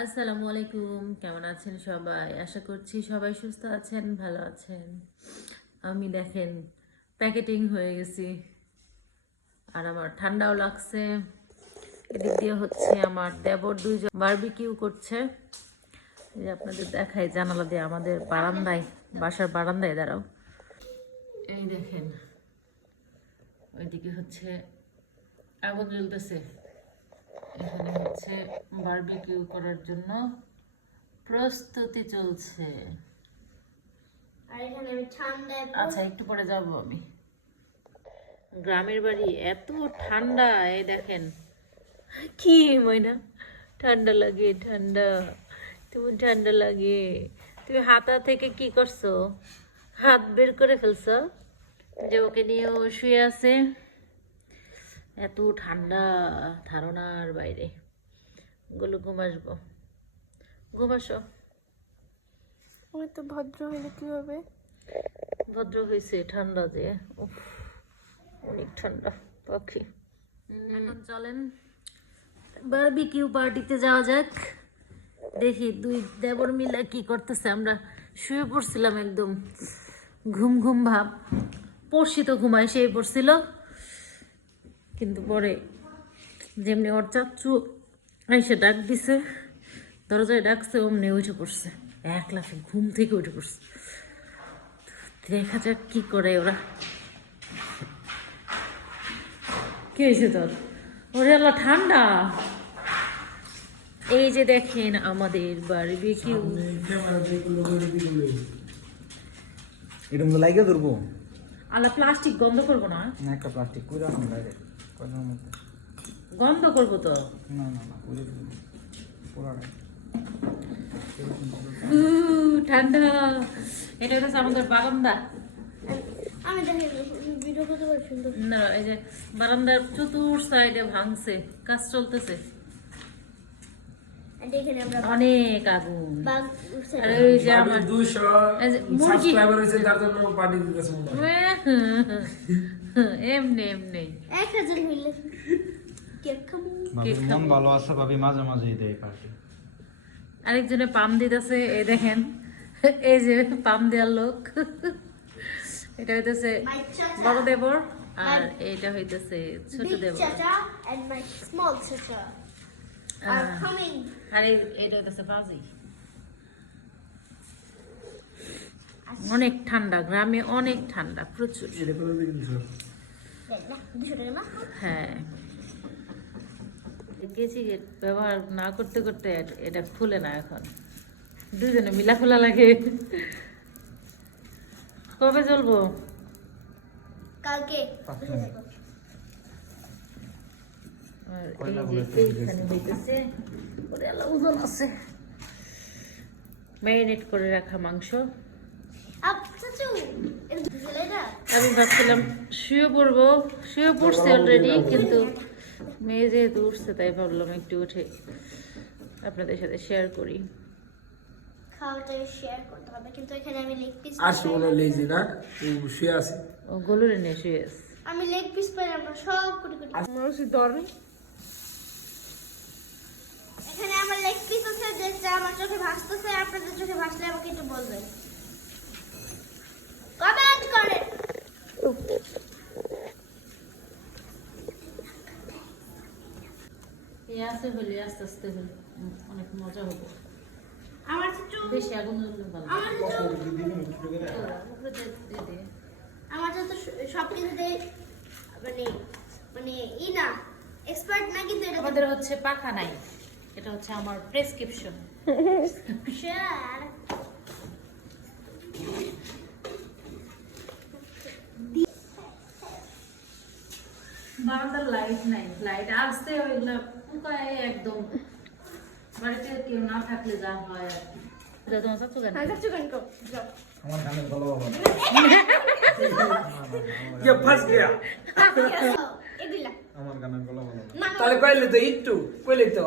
আসসালামু আলাইকুম, কেমন আছেন সবাই? আশা করছি সবাই সুস্থ আছেন, ভালো আছেন। আমি দেখেন, প্যাকেটিং হয়ে গেছি। আর আমার ঠান্ডাও লাগছে। এদিক দিয়ে হচ্ছে আমার দেবর দুইজন বারবিকিউ করছে। যে আপনাদের দেখাই জানালা দিয়ে আমাদের বারান্দায়, বাসার বারান্দায়, দাঁড়াও। এই দেখেন, ওইদিকে হচ্ছে আগুন জ্বলতেছে। এখানে হচ্ছে বারবিকিউ করার জন্য প্রস্তুতি চলছে। আচ্ছা একটু পরে যাব আমি। গ্রামের বাড়ি এত ঠান্ডা এই দেখেন। কি ময়না? ঠান্ডা লাগে ঠান্ডা। তুমি ঠান্ডা লাগে। তুমি হাতা থেকে কি করছ? হাত বের করে ফেলছো? যে ওকে নিয়ে শুয়ে আছে। এত ঠান্ডা ধারণার বাইরে। গুলো ঘুম আসব। ঘুম আসো। আমি তো ভদ্র হইলে কি হবে? ভদ্র হয়েছে ঠান্ডা যে। উফ, অনেক ঠান্ডা পাখি। এখন চলেন। বারবিকিউ পার্টিতে যাওয়া যাক। দেখি দুই দেবর মিলে কি করতেছে। আমরা শুয়ে পড়ছিলাম একদম। ঘুম ঘুম ভাব। পড়শি তো ঘুমায় সেই পড়ছিল। কিন্তু পরে যেমনি ওর চাচ্ছু এসে ডাক দিছে দরজায় ডাকছে অমনি উঠে পড়ছে। এক লাফে ঘুম থেকে উঠে পড়ছে। দেখা যাক কি করে ওরা। কি হয়েছে তোর? ওরে আল্লাহ ঠান্ডা? এই যে দেখেন আমাদের বারবিকিউ এটা মধ্যে লাইগা ধরবো। আল্লাহ প্লাস্টিক গন্ধ করব না। একটা প্লাস্টিক করে রাখুন ডাইরেক্ট। কয়টার মধ্যে গন্ধ করব তো? না না না ঠান্ডা। এটা হচ্ছে আমাদের বারান্দা। আমি দেখি ভিডিও করতে পারি না এই যে বারান্দার চতুর সাইডে ভাঙছে কাজ চলতেছে। অনেক আগুন। বাঘ উঠছে আর ওই যে আমার দুইশো এই যে মুরগি সাবস্ক্রাইবার হয়েছে তার জন্য পার্টি দিতেছে মনে হয়। এমনি এমনি। এক হাজার হইলে। কেক খাব। ভাবির মন ভালো আছে ভাবি মাঝে মাঝে দেয় পার্টি আরেকজনে পাম দিতেছে এই দেখেন। এই যে পাম দেওয়ার লোক। এটা হইতেছে বড় দেবর আর এটা হইতেছে ছোট দেবর। আর এটা হইতেছে বাজি অনেক ঠান্ডা গ্রামে অনেক ঠান্ডা প্রচুর। হ্যাঁ। গেছি ব্যবহার না করতে করতে এটা খুলে না এখন। দুজনে মিলা খোলা লাগে। কবে চলবো কালকে পাঁচ বুঝে মিনিট। যাব। আর এই কয়লা যে বলে তো এইখানে হইতেছে ওরে আল্লাহ ওজন আছে। ম্যারিনেট করে রাখা মাংস। আমি ভাবছিলাম শুয়ে পড়ব শুয়ে পড়ছি অলরেডি কিন্তু মেয়ে যেহেতু উঠছে তাই ভাবলাম একটু উঠে আপনাদের সাথে শেয়ার করি। খাওয়াটা শেয়ার করতে হবে কিন্তু আমি লেগ পিস আসি মনে হয় লেজি না ও শুয়ে আছে ও গলুরে নিয়ে শুয়ে আছে। আমি লেগ পিস পাই আমরা সব কোটি কোটি এখানে আমার লেগ পিস আছে যেটা আমার চোখে ভাসতেছে আপনাদের চোখে ভাসলে আমাকে একটু বলবেন। কমেন্ট করেন এই আছে হলে আস্তে আস্তে হলে অনেক মজা হবে। আমার চাচু বেশি আগুন ভালো। আমার চাচু সব কিছুতে মানে মানে ই না এক্সপার্ট না কিন্তু আমাদের হচ্ছে পাখা নাই। এটা হচ্ছে আমার প্রেসক্রিপশন বারান্দার লাইট নাই। লাইট আসতে ওইগুলা পুকায় একদম। বাড়িতে কেউ না থাকলে যা হয় আর কি। যা তোমার চাচ্ছু কেন চাচু কেন কো যাও। আমার গানের গলা ইয়ে তাহলে কইলে তো একটু কইলে তো।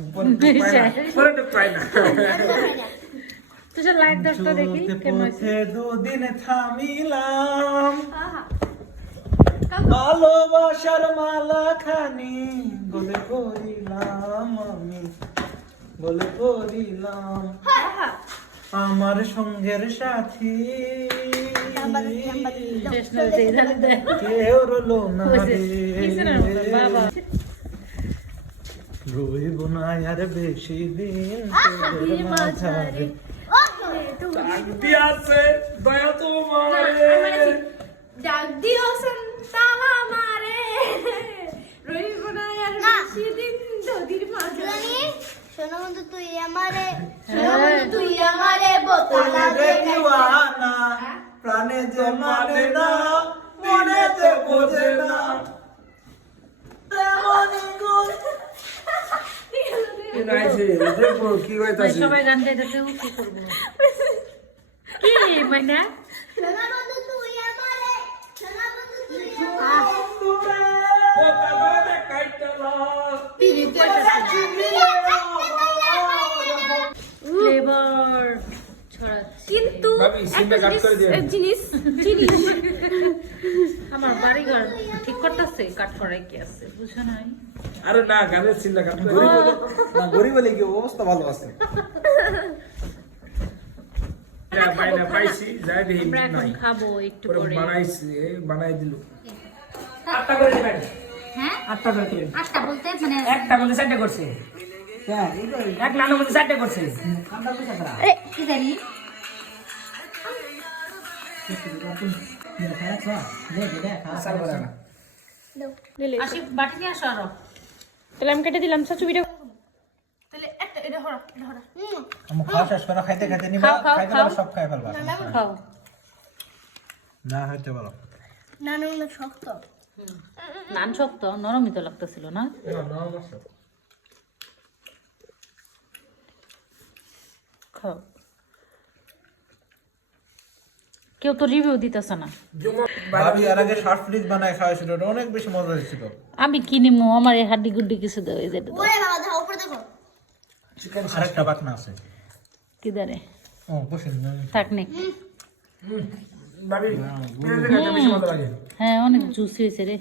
দুদিন থামিলাম। ভালোবাসার মালা খানি বলে করিলাম আমি বলে করিলাম আমার সঙ্গের সাথী। কেউ রলো না হয়েছে। রে কিসের মতো, বাবা। রইব না আর বেশি দিন তোদের তুমি শান্তি আছে দয়া তোমার। ডাক দিও সন্তালা মারে রইব না। আর বেশি দিন দদির মাঝে শোনো বন্ধু তুই আমারে শোনো বন্ধু তুই আমারে বোতলা দে প্রাণে যে মানে না মনে যে বোঝে না। নাইছে দেখো কি হইতাছে সবাই গান গাইতেছে কি করব? কি মাইনা? শোনো বন্ধু তুই আমারে শোনো বন্ধু তুই আমারে ও কাদাতে ফ্লেভার কিন্তু জিনিস জিনিস আমার বাড়ি ঘর ঠিক করতেছে কাট করাই কি আছে বুঝো নাই? আরে না গানের সিমটা কাট করে দিও না গরিব বলে কি অবস্থা ভালো আছে? পাইছি যাই দেখি নাই। খাব একটু পরে বানাইছি বানাই দিল। আটটা করে দিবেন? হ্যাঁ? আটটা করে দিবেন? আটটা বলতে মানে একটা বলে চারটে করছে। এক লানো বলে চারটে করছে। কি জানি? সার আসি বাটি নিয়ে আসো আরও। তাহলে আমি কেটে দিলাম সাচু ভিডিও তাহলে একটা এটা হরা এটা হরা আমি খাওয়া শেষ করে খাইতে খাইতে নিবা খাইতে পারো সব খাই ফেলবা। খাও। না হইতে পারো। না না না শক্ত। নান শক্ত নরমই তো লাগতেছিল না? খাও। কেউ তো রিভিউ দিতেছে না। ভাবি আর আগে শর্ট ফ্রিজ বানায় খাওয়াইছিল ওটা অনেক বেশি মজা হয়েছিল। আমি কিনিমু আমার এই হাড্ডি গুড্ডি কিছু দেও এই যেটা ওরে বাবা দাও উপরে দেখো। চিকেন আরেকটা বাটনা আছে। কি দারে ও বসেন থাক নে ভাবি পেঁয়াজের কাছে বেশি মজা লাগে। হ্যাঁ অনেক জুসি হয়েছে রে।